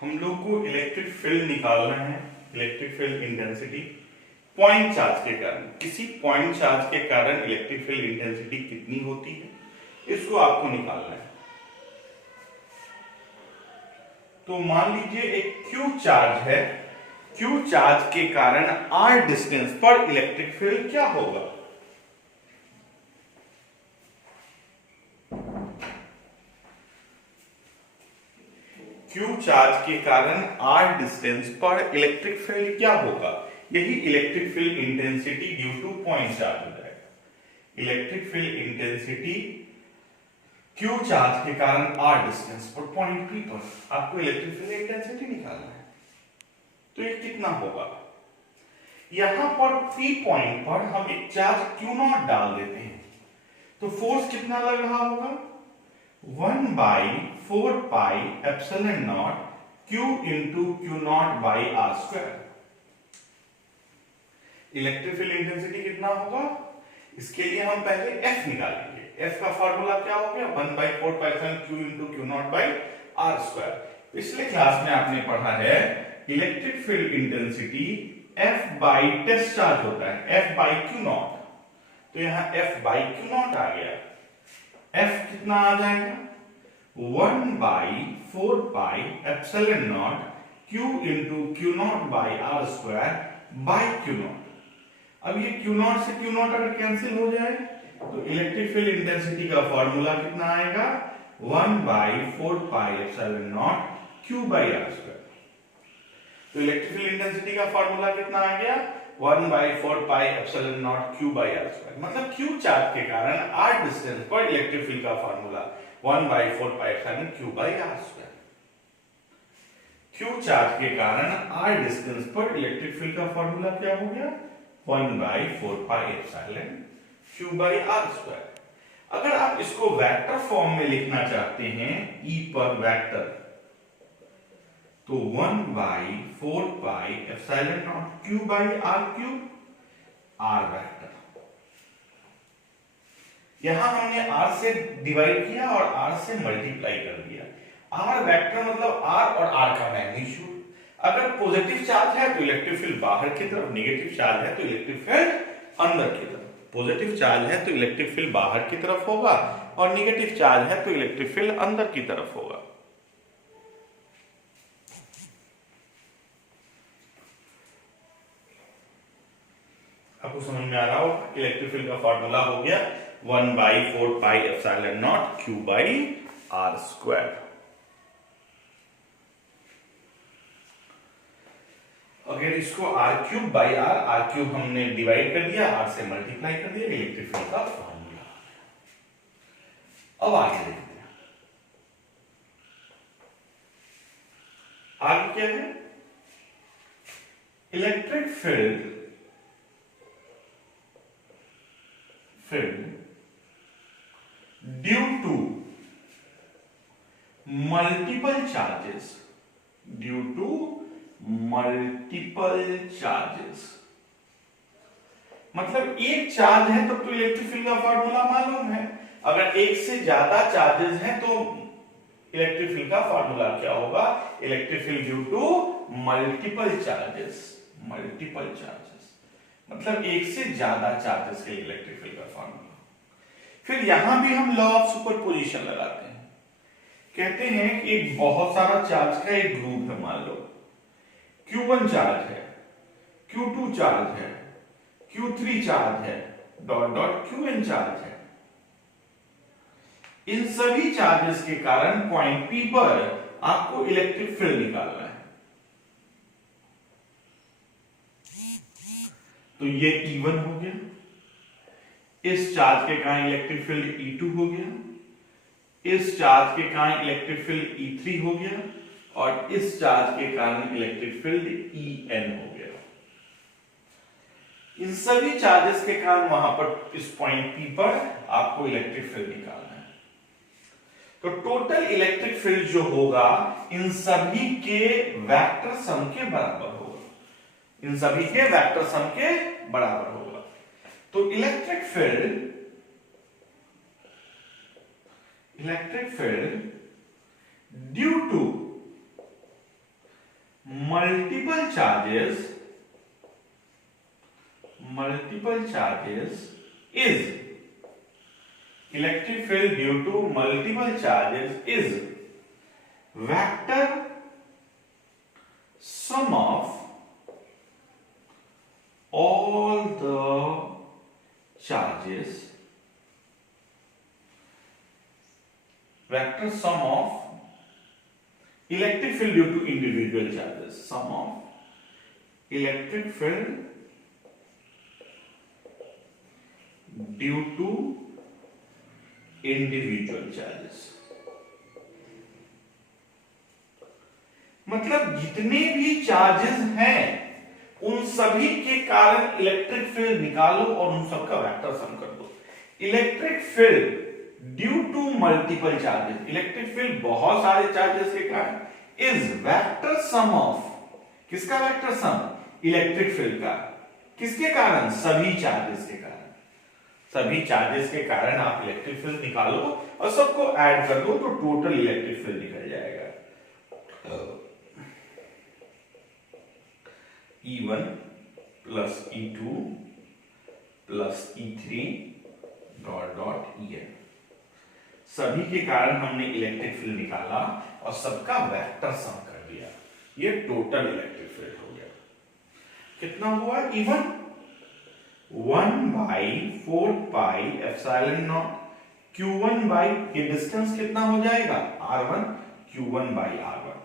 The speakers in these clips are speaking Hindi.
हम लोग को इलेक्ट्रिक फील्ड निकालना है, electric field intensity point charge के कारण। किसी पॉइंट चार्ज के कारण इलेक्ट्रिक फील्ड इंटेंसिटी कितनी होती है, इसको आपको निकालना है। तो मान लीजिए एक क्यू चार्ज है, क्यू चार्ज के कारण आर डिस्टेंस पर इलेक्ट्रिक फील्ड क्या होगा। क्यू चार्ज के कारण आर डिस्टेंस पर इलेक्ट्रिक फील्ड क्या होगा, यही electric field intensity due to point charge हो जाएगा। Electric field intensity Q charge के कारण आर डिस्टेंस पर पॉइंट पी पर आपको इलेक्ट्रिक फील्ड इंटेंसिटी निकालना है। तो ये कितना होगा, यहां पर पी पॉइंट पर हम एक चार्ज क्यू नॉट डाल देते हैं, तो फोर्स कितना लग रहा होगा, 1/4πε0 Q into Q not by R square. Electric field intensity कितना होगा, इसके लिए हम पहले F निकालेंगे। F का फॉर्मूला क्या हो गया, 1/4πε Q into Q not by R square. पिछले क्लास में आपने पढ़ा है electric field intensity F by test charge होता है, F बाई क्यू नॉट। तो यहां F बाई क्यू नॉट आ गया। F कितना आ जाएगा, 1/4πε0 Q into Q not by R square by Q not. अब ये क्यू नॉट से क्यू नॉट अगर कैंसिल हो जाए तो इलेक्ट्रिक फील्ड इंटेंसिटी का फॉर्मूला कितना आएगा, 1/4πε0 Q बाई आर स्क्वायर। तो इलेक्ट्रिक फील्ड इंटेंसिटी का फॉर्मूला कितना आ गया, 1/4πε0 Q बाई आर स्क्वायर। मतलब क्यू चार्ज के कारण आर डिस्टेंस पर इलेक्ट्रिक फील्ड का formula 1/4πε Q by R square. Q charge के कारण आर डिस्टेंस पर इलेक्ट्रिक फील्ड का फॉर्मूला क्या हो गया, 1/4πε Q बाई आर स्क्वायर। अगर आप इसको वेक्टर फॉर्म में लिखना चाहते हैं, E पर वेक्टर, तो 1/4πε0 Q by R cube, R vector. यहां हमने r से डिवाइड किया और r से मल्टीप्लाई कर दिया। r वेक्टर मतलब r और r का मैग्नीट्यूड। अगर पॉजिटिव चार्ज है तो इलेक्ट्रिक फील्ड बाहर की तरफ, नेगेटिव चार्ज है तो इलेक्ट्रिक फील्ड अंदर की तरफ। पॉजिटिव चार्ज है तो इलेक्ट्रिक फील्ड बाहर की तरफ होगा और नेगेटिव चार्ज है तो इलेक्ट्रिक फील्ड अंदर की तरफ होगा। आपको समझ में आ रहा होगा, इलेक्ट्रिक फील्ड का फॉर्मूला हो गया 1/4πε0 Q बाई आर स्क्वायर। अगर इसको R cube by R cube हमने डिवाइड कर दिया, आर से मल्टीप्लाई कर दिया, इलेक्ट्रिक फील्ड का फॉर्मूला। अब आगे देखते हैं, आगे क्या है, electric field due to multiple charges, due to multiple charges. मतलब एक चार्ज है तो इलेक्ट्रिक फील्ड का फॉर्मूला मालूम है। अगर एक से ज्यादा चार्जेस हैं तो इलेक्ट्रिक फील्ड का फॉर्मूला क्या होगा, electric field due to multiple charges. Multiple charges मतलब एक से ज्यादा चार्जेस के लिए इलेक्ट्रिक फील्ड का फॉर्मूला। फिर यहां भी हम लॉ ऑफ सुपरपोजिशन लगाते हैं। कहते हैं कि एक बहुत सारा चार्ज का एक ग्रुप है, मान लो Q1 चार्ज है, Q2 चार्ज है, Q3 चार्ज है, डॉट डॉट Qn चार्ज है। इन सभी चार्जेस के कारण पॉइंट P पर आपको इलेक्ट्रिक फील्ड निकालना है। तो ये E1 हो गया, इस चार्ज के कारण इलेक्ट्रिक फील्ड E2 हो गया, इस चार्ज के कारण इलेक्ट्रिक फील्ड E3 हो गया और इस चार्ज के कारण इलेक्ट्रिक फील्ड En हो गया। इन सभी चार्जेस के कारण वहां पर इस पॉइंट P पर आपको इलेक्ट्रिक फील्ड निकालना है। तो टोटल इलेक्ट्रिक फील्ड जो होगा इन सभी के वेक्टर सम के बराबर होगा, इन सभी के वेक्टर सम के बराबर होगा। तो electric field due to multiple charges is electric field due to multiple charges is vector sum of all the charges, vector sum of electric field due to individual charges, sum of electric field due to individual charges। मतलब जितने भी चार्जेस हैं उन सभी के कारण इलेक्ट्रिक फील्ड निकालो और उन सबका वेक्टर सम कर दो। Electric field due to multiple charges, electric field बहुत सारे चार्जेस के कारण, इज वेक्टर सम ऑफ, किसका वेक्टर सम? इलेक्ट्रिक फील्ड का। किसके कारण? सभी चार्जेस के कारण। सभी चार्जेस के कारण आप इलेक्ट्रिक फील्ड निकालो और सबको ऐड कर दो तो टोटल इलेक्ट्रिक फील्ड निकल जाएगा। E1 plus E2 plus E3 dot dot En, सभी के कारण हमने इलेक्ट्रिक फील्ड निकाला और सबका वेक्टर सम कर दिया, ये टोटल इलेक्ट्रिक फील्ड हो गया। कितना हुआ? E1 1/4πε0 Q1 बाई, ये डिस्टेंस कितना हो जाएगा? R1, Q1 by R1।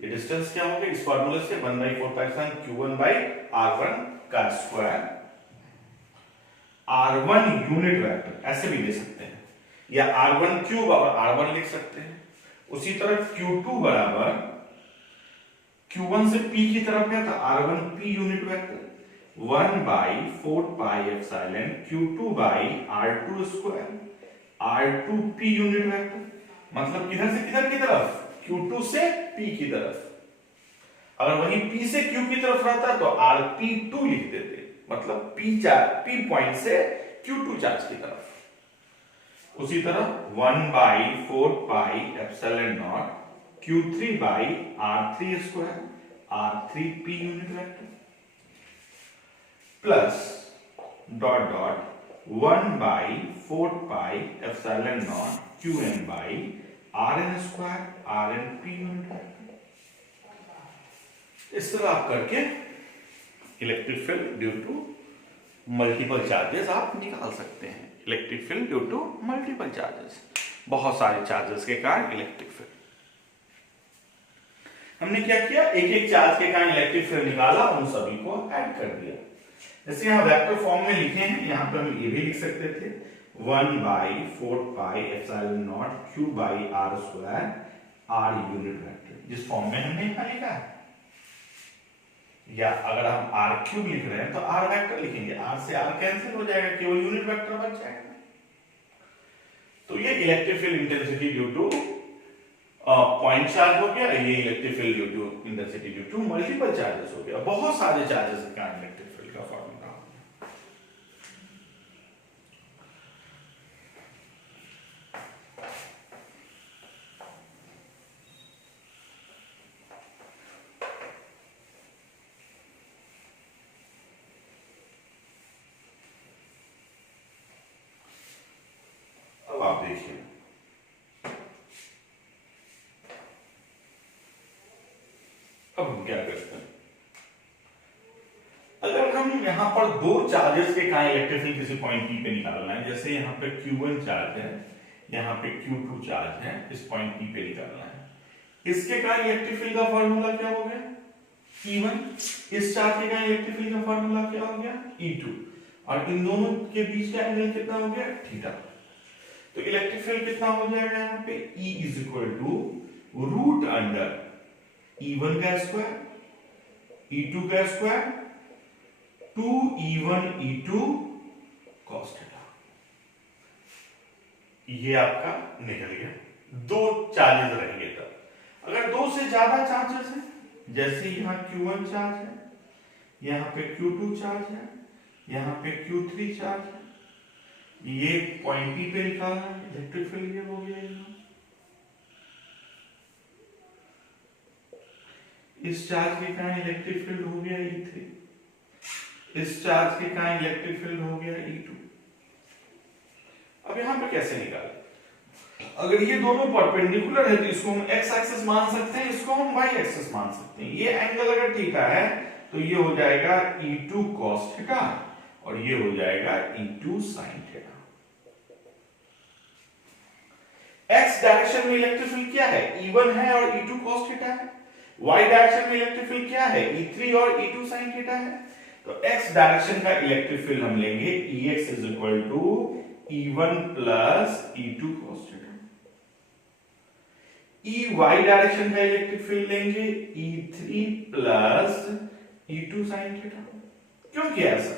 ये डिस्टेंस क्या हो गया इस फॉर्मूले से? 1/4π Q1 बाई R1 का स्क्वायर। R1 यूनिट वेक्टर ऐसे भी दे सकते हैं, या R1 क्यूब और R1 लिख सकते हैं। उसी तरह Q2 बराबर Q1 से P की तरफ क्या था? R1 P unit vector, 1/4πε Q2 by R2 square, R2 P unit vector. मतलब किधर से किधर की तरफ? Q2 से P की तरफ। अगर वही P से Q की तरफ रहता तो RP2 लिख देते, मतलब P पॉइंट से Q2 चार्ज की तरफ। उसी तरह 1/4πε0 Q3 by R3 square, R3P unit vector, plus dot dot 1/4πε0 Qn by Rn square, RnP unit vector. इस तरह आप करके electric field due to multiple charges आप निकाल सकते हैं। Electric field due to multiple charges, बहुत सारे चार्जेस के कारण इलेक्ट्रिक फील्ड। हमने क्या किया? एक एक चार्ज के कारण इलेक्ट्रिक फील्ड निकाला, उन सभी को ऐड कर दिया। जैसे यहां वेक्टर फॉर्म में लिखे हैं, यहां पर हम ये भी लिख सकते थे 1/4πε0 Q by R square, R unit vector, जिस फॉर्म में हमने यहां लिखा है। या अगर हम R क्यूब लिख रहे हैं तो R वेक्टर लिखेंगे, R से R कैंसिल हो जाएगा, केवल यूनिट वेक्टर बच जाएगा। तो ये electric field intensity due to point charge हो गया, ये electric field due to intensity due to multiple charges हो गया। बहुत सारे चार्जेस के कारण इलेक्ट्रिक फील्ड का फॉर्मूला। अब आप देखिए, अब हम क्या करते हैं? अगर हम यहां पर दो चार्जेस के कारण इलेक्ट्रिक फील्ड किसी पॉइंट P पे निकालना है, जैसे यहां पे Q1 चार्ज है, यहां पे Q2 चार्ज है, इस पॉइंट P पे निकालना है, इसके कारण इलेक्ट्रिक फील्ड का फॉर्मूला क्या हो गया? E1। इस चार्ज के कारण इलेक्ट्रिक फील्ड का फॉर्मूला क्या हो गया? E2। और इन दोनों के बीच का एंगल कितना हो गया? थीटा। तो इलेक्ट्रिक फील्ड कितना हो जाएगा यहां पे? E = √अंडर E1 का स्क्वायर, E2 का square, 2E1 E2 cos theta. ये आपका निकल गया। दो चार्जेस रहेंगे तब। अगर दो से ज्यादा चार्जेस हैं, जैसे यहां Q1 चार्ज है, यहां पे Q2 चार्ज है, यहां पे Q3 चार्ज है, ये पॉइंट P पे निकालना है, इलेक्ट्रिक फील्ड ये हो गया। इस चार्ज के कारण इलेक्ट्रिक फील्ड हो गया E3, इस चार्ज के कारण इलेक्ट्रिक फील्ड हो गया E2। अब यहां पे कैसे निकालें? अगर ये दोनों परपेंडिकुलर है तो इसको हम x एक्सिस मान सकते हैं, इसको हम y एक्सिस मान सकते हैं। ये एंगल अगर थीटा है तो ये हो जाएगा E2 cos थीटा और ये हो जाएगा E2 sin theta. x direction में इलेक्ट्रिक फील्ड क्या है? E1 है और E2 cos थीटा है। y डायरेक्शन में इलेक्ट्रिक फील्ड क्या है? E3 और E2 sin थीटा है। तो x डायरेक्शन का इलेक्ट्रिक फील्ड हम लेंगे Ex is equal to E1 plus E2 cos theta. Y direction का इलेक्ट्रिक फील्ड लेंगे E3 plus E2 sin theta. क्यों किया ऐसा?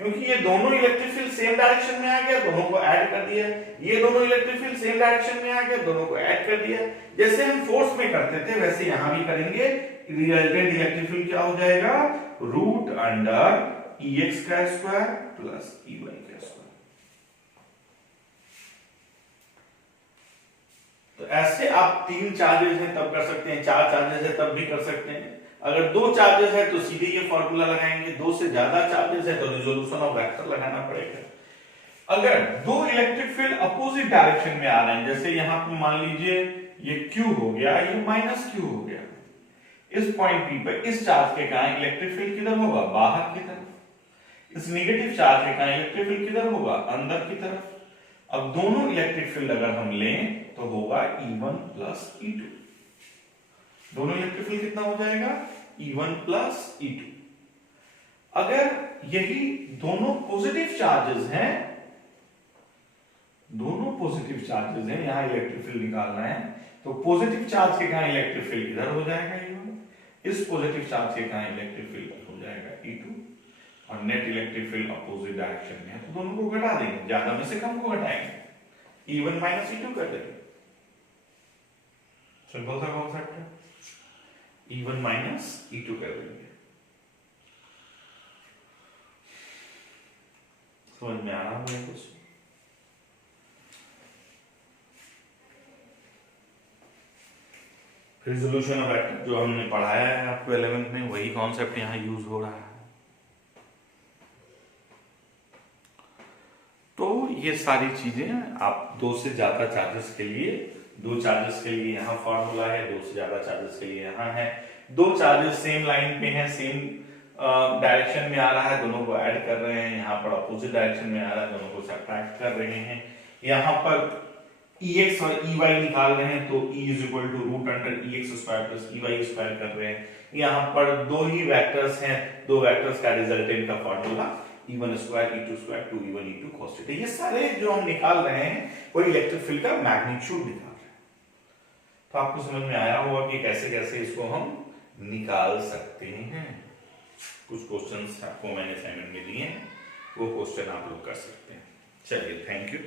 क्योंकि ये दोनों इलेक्ट्रिक फील्ड सेम डायरेक्शन में आ गया, दोनों को ऐड कर दिया। ये दोनों इलेक्ट्रिक फील्ड सेम डायरेक्शन में आ गया, दोनों को ऐड कर दिया। जैसे हम फोर्स में करते थे वैसे यहां भी करेंगे। रिजल्टेंट इलेक्ट्रिक फील्ड क्या हो जाएगा? रूट अंडर Ex का स्क्वायर प्लस Ey का स्क्वायर। तो ऐसे आप 3 चार्जेस हैं तब कर सकते हैं, 4 चार्जेस है तब भी कर सकते हैं। अगर 2 चार्जेस है तो सीधे ये फॉर्मूला लगाएंगे, 2 से ज्यादा चार्जेस है तो रिजोल्यूशन ऑफ वेक्टर लगाना पड़ेगा। अगर 2 इलेक्ट्रिक फील्ड अपोजिट डायरेक्शन में आ रहे हैं, जैसे यहां पर मान लीजिए ये Q हो गया, ये माइनस Q हो गया, इस पॉइंट P पर इस चार्ज के कारण इलेक्ट्रिक फील्ड किधर होगा? बाहर की तरफ। इस नेगेटिव चार्ज के कारण इलेक्ट्रिक फील्ड किधर होगा? अंदर की तरफ। अब दोनों इलेक्ट्रिक फील्ड अगर हम लें तो होगा E1 प्लस E2। दोनों इलेक्ट्रिक फील्ड कितना हो जाएगा? E1 plus E2। अगर यही दोनों पॉजिटिव चार्जेस हैं, दोनों पॉजिटिव चार्जेस हैं, यहां इलेक्ट्रिक फील्ड निकालना है, तो पॉजिटिव चार्ज के कारण इलेक्ट्रिक फील्ड किधर हो जाएगा? E1। इस पॉजिटिव चार्ज के कारण इलेक्ट्रिक फील्ड हो जाएगा E2 और net electric field opposite direction में है तो दोनों को घटा देंगे, ज्यादा में से कम को घटाएंगे, E1 माइनस E2 कर देंगे। सिंपल सा कॉन्सेप्ट है, E1 माइनस E2 कर देंगे। समझ में आ रहा है कुछ? रिजोल्यूशन ऑफ वेक्टर जो हमने पढ़ाया है आपको 11th में, वही कॉन्सेप्ट यहां यूज हो रहा है। तो ये सारी चीजें आप 2 से ज्यादा चार्जेस के लिए, 2 चार्जेस के लिए यहाँ फॉर्मूला है, 2 से ज्यादा चार्जेस के लिए यहाँ है। 2 चार्जेस सेम लाइन पे हैं, सेम डायरेक्शन में आ रहा है, दोनों को ऐड कर रहे हैं। यहाँ पर अपोजिट डायरेक्शन में आ रहा है, दोनों को सब्ट्रैक्ट कर रहे हैं। यहाँ पर Ex और Ey निकाल रहे हैं तो E is equal to root under Ex square plus Ey square कर रहे हैं। यहाँ पर 2 ही वेक्टर्स हैं, 2 वेक्टर्स का रिजल्टेंट का formula E1 square E2 square 2E1 E2 cos theta. ये सारे जो हम निकाल रहे हैं वो इलेक्ट्रिक फील्ड का मैग्नीट्यूड निकाल रहे हैं। तो आपको समझ में आया होगा कि कैसे कैसे इसको हम निकाल सकते हैं। कुछ क्वेश्चंस आपको मैंने असाइनमेंट में दिए हैं, वो क्वेश्चन आप लोग कर सकते हैं। चलिए, थैंक यू।